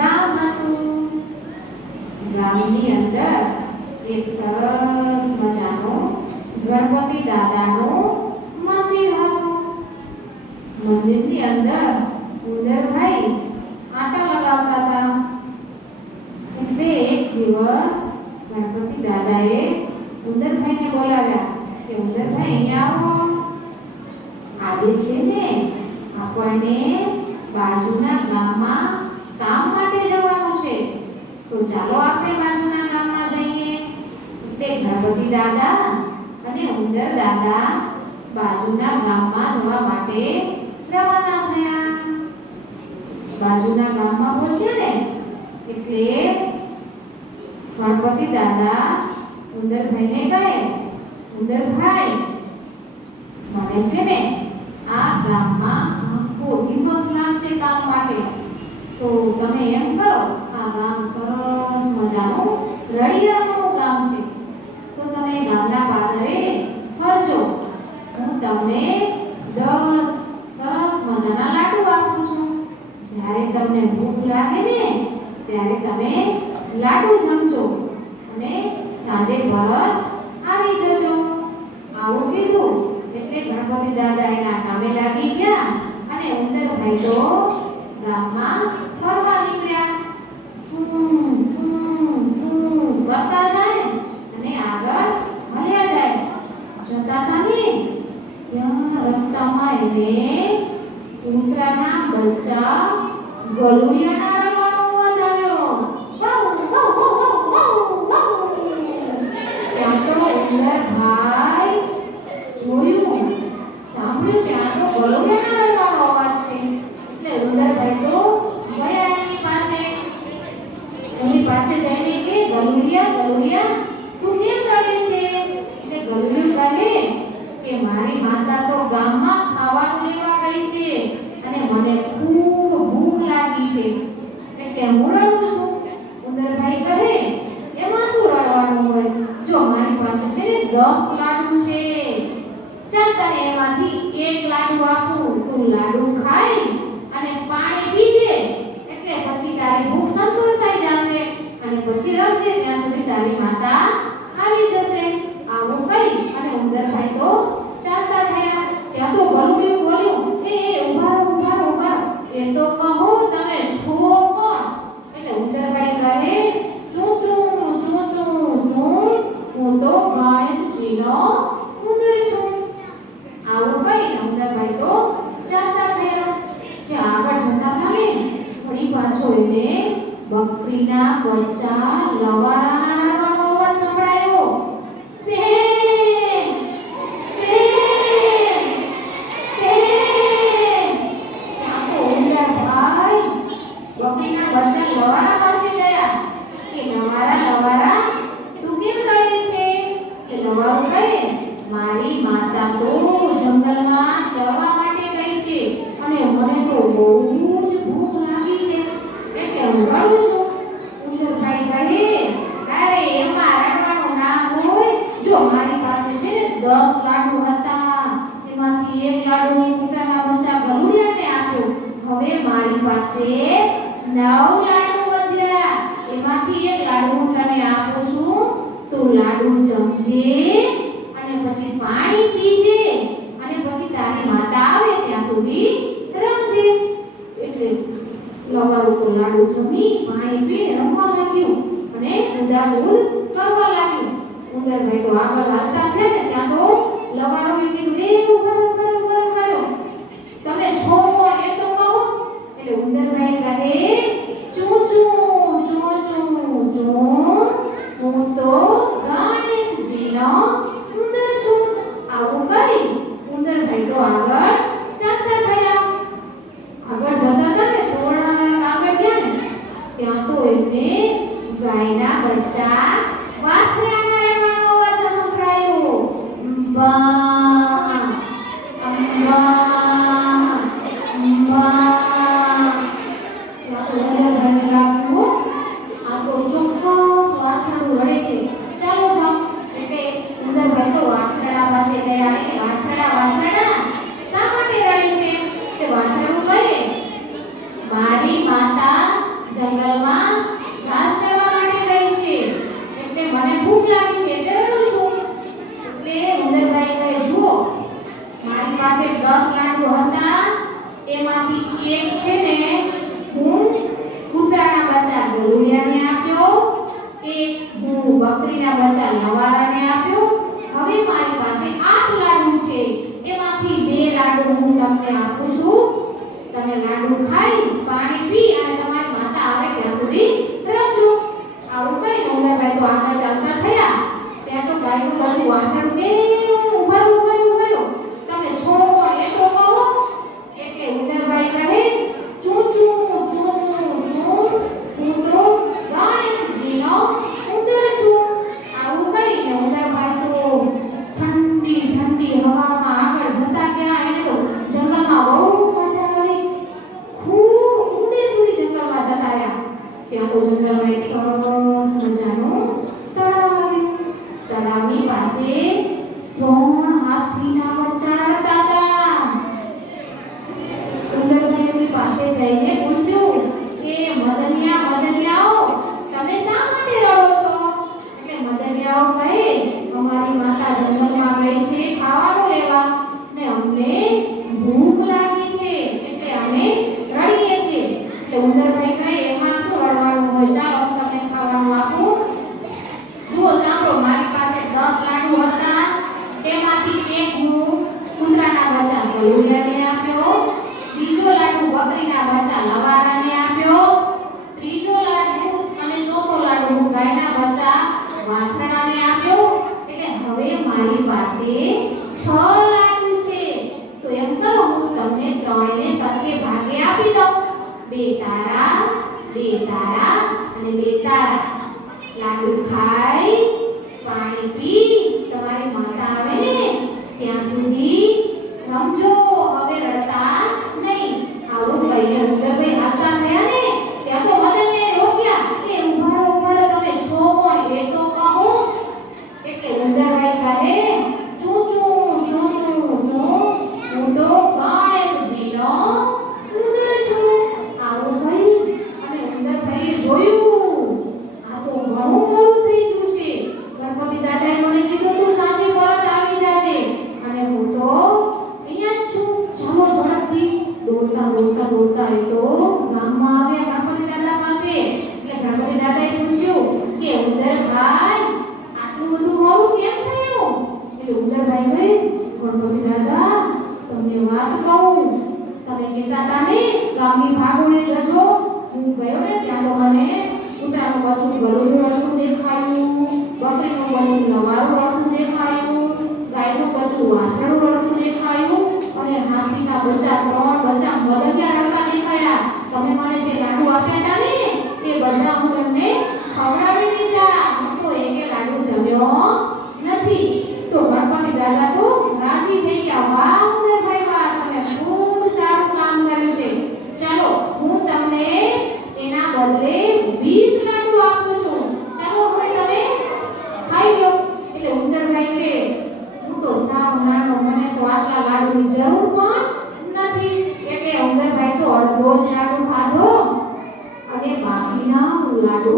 ગામ હતું ગામની અંદર એક સરસ મજાનું ગણપતિ દાદાનું મંદિર હતું. મંદિરની અંદર ઉદરભાઈ આટા લગાવતા હતા. એટલે એક દિવસ ગણપતિ દાદાએ ઉંદરભાઈને બોલાવ્યા કે ઉંદરભાઈ અહીંયા આવો. આજે છે ને આપણને બાજુના ગામમાં કામ માટે જવાનું છે. તો ચાલો આપણે બાજુના ગામમાં જઈએ. એટલે ગણપતિ દાદા અને ઉંદર દાદા બાજુના ગામમાં જવા માટે રવાના થયા. બાજુના ગામમાં પહોંચ્યા ને, એટલે ગણપતિ દાદા ઉંદરભાઈને કહે, ઉંદરભાઈ, મને છે ને આ ગામમાં આખો દિવસ લાગશે કામ માટે. તો તમે એમ કરો, આ ગામ સરસ મજાનું રળિયાનું ગામ છે. તો તમે ગામના પાદરે ફરજો. હું તમને દસ સરસ મજાના લાડુ આપું છું. જ્યારે તમને ભૂખ લાગે ને, ત્યારે તમે લાડુ જમજો અને સાંજે પરત આવી જજો. આવું કીધું એટલે ગણપતિ દાદા એના કામે લાગી ગયા અને ઉંદરભાઈ તો ગામમાં ફરવા નીકળ્યા. ચૂં, ચૂં, ચૂં. કરતા જાય અને આગળ મળ્યા જાય. જતા હતા ને ત્યાં રસ્તામાં એને કૂતરાના બચ્ચા ગલુડિયાના તો ઉંદરભાઈ જોયું. સાંભળ્યું ત્યાં તો ગલુડિયાના રડવાનો અવાજ છે એટલે ઉંદરભાઈ તો ગયા એમની પાસે એમની પાસે જઈને કે ગલુડિયા ગલુડિયા તું કેમ રડે છે? એટલે ગલુડિયું કહે કે, મારી માતા તો ગામમાં ખાવાનું લેવા ગઈ છે અને મને ખૂબ ભૂખ લાગી છે. એટલે હું રડું છું. ઉંદરભાઈ કહે, એમાં શું રડવાનું હોય? જો મારી પાસે છે ને દસ લાડુ છે. ચાલ તને એમાંથી એક લાડુ આપું. તું લાડુ ખાઈ અને પાણી પીજે. એટલે પછી તારી ભૂખ સંતોષાઈ જશે અને પછી રમજે, ત્યાં સુધી તારી માતા આવી જશે. આવું કહી અને ઉંદરભાઈ તો ચાલતા થયા. ત્યાં તો ગરુડિયું બોલ્યું, એ એ, ઊભા રહો, ઊભા ઊભા એ તો કહો, તમે છો કોણ? એટલે ઉંદરભાઈ કહે, ચું ચું ચું ચું ચું, હું તો ગણેશજીનો ઉંદર છું. આવું કહીને ઉંદરભાઈ તો ચાલતા થયા. જે આગળ જતા હતા ને વળી પાછો એને બકરીના બચ્ચા લવારાના રડવાનો અવાજ સંભળાયો. બે ભાઈ બકરીના બચ્ચા લવારા પાસે ગયા કે લવારા લવારા તું કેમ કરે છે કે લવારું કહે મારી માતા તો જંગલમાં ચરવા માટે ગઈ છે અને મને તો બહુ જ ભૂખ એટલે છું ઉંદરભાઈ કહે અરે એમાં રડવાનું ના હોય જો મારી પાસે છે ને 10 લાડુ હતા એમાંથી એક લાડુ કૂતરાના બચ્ચા ગરુડિયાને આપ્યો હવે મારી પાસે નવ લાડુ વધ્યા એમાંથી એક લાડુ હું તને આપું છું તું લાડુ જમજે અને પછી પાણી પીજે અને પછી તારી માતા આવે ત્યાં સુધી રમજે એટલે લવારું લાડુ જમી, પાણી પી, રમવા લાગ્યું અને હજાર કરવા લાગ્યું ઉંદરભાઈ તો આગળ હાલતા થયા ને ત્યાં તો લવારોએ કીધું, એ ઉભર ઉભર ઉભર કર્યો. તમે છો કોણ એ તો કહો એટલે ઉંદરભાઈ કહે ચૂં ચૂં ચૂં ચૂં ચૂં હું તો ગણેશજીનો ઉંદર છું આવું કહી ઉંદરભાઈ તો આગળ ચાલતા થયા આગળ જતા હતા ને થોડા આગળ ગયા ને ત્યાં તો એમને ગાયના બચ્ચા વાછરડાના રડવાનો અવાજ સંભળાયો બા પાસે ત્રણ હાથીના બચ્ચા હતા ઉંદરભાઈ એમની પાસે જઈને પૂછ્યું કે મદનિયા મદનિયાઓ તમે શા માટે રડો છો એટલે મદનિયાઓ કહે અમારી માતા જંગલમાં ગઈ છે ખાવાનું લેવા ને અમને ભૂખ લાગી છે એટલે અમે રડીએ છીએ એટલે ઉંદરભાઈ કહે એમાં શું રડવાનું હોય ચાલો હું તમને ખાવાનું આપું જુઓ સાંભળો મારી પાસે 10 લાડુ હતા તેમાંથી એક હું કૂતરાના બચ્ચા ગલુડિયાને આપ્યો. બીજો લાડુ બકરીના બચ્ચા લવારાને આપ્યો. ત્રીજો લાડુ અને ચોથો લાડુ હું ગાયના બચ્ચા વાછરડાને આપ્યો. એટલે હવે મારી પાસે છ લાડુ છે. તો એમ કરો હું તમને ત્રણને સરખે ભાગે આપી દઉં. બે તારા બે તારા અને બે તારા. લાડુ ખાઈ, પાણી પી. તમારી માતા આવે ને? ત્યાં સુધી રમજો હવે રડતા નહીં. આવું કહીને ઉંદરભાઈ હાલતા થયા ને ત્યાં તો મદનને રોક્યા કે ઊભા રહો ઊભા રહો તમે છો કોણ એ તો કહો એટલે ઉંદરભાઈ કહે ચૂ ચૂ ચૂ ચૂ ચૂ હું તો ગણેશજીનો ઉંદર છું આવું કહી અને ઉંદરભાઈએ જોયું આ તો ઘણું મોડું થઈ ગયું છે ગણપતિ દાદાએ મને કીધું તું સાંજે પરત આવી જાજે અને હું તો અહીંયા જ છું ચાલો ઝડપથી દોડતા દોડતા દોડતા એ તો ગામમાં આવ્યા ગણપતિ દાદા પાસે એટલે ગણપતિ દાદાએ પૂછ્યું કે ઉંદરભાઈ આટલું બધું મોડું કેમ થયું એટલે ઉંદરભાઈ કહે ગણપતિ દાદા, તમને વાત કહું. તમે કહેતા હતા ને ગામની ભાગોળે જજો. હું ગયો ને ત્યાં તો મને કૂતરાનું બચ્ચું ગરુડું રડતું દેખાયું, બકરીનું બચ્ચું નવારું રડતું દેખાયું, ગાયનું બચ્ચું વાછરડું રડતું દેખાયું, અને હાથીના બચ્ચા ત્રણ બચ્ચા મદનિયા રડતા દેખાયા. તમે મને જે લાડુ આપ્યા હતા ને, તે બધા હું તમને ખવડાવી દીધા. તો એકે લાડુ જમ્યો નથી તો ગણપતિ દાદા તો રાજી થઈ ગયા વાહ ઉંદરભાઈ વાહ તમે ખૂબ સારું કામ કર્યું છે ચાલો હું તમને એના બદલે 20 લાડુ આપું છું ચાલો હવે તમે ખાઈ લો એટલે ઉંદરભાઈ કે હું તો સાવ નાનો મને તો આટલા લાડુની જરૂર પણ નથી એટલે ઉંદરભાઈ તો અડધો જ લાડુ અને બાકીના લાડુ